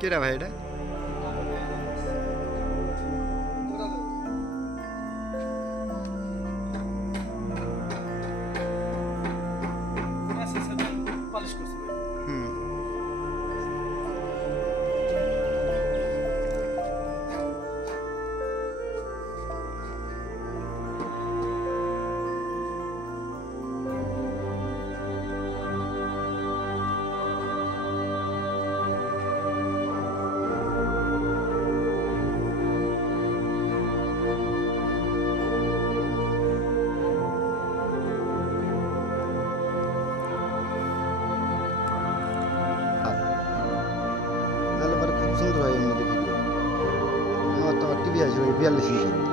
কেডা ভাই এটা? পালিশ করছি ভাই। হুম। তাহলে পরে খুব সুন্দর হয় এমনিতে ভিডিও। আমার তো টিভি আছে ওই 42 ইঞ্চি।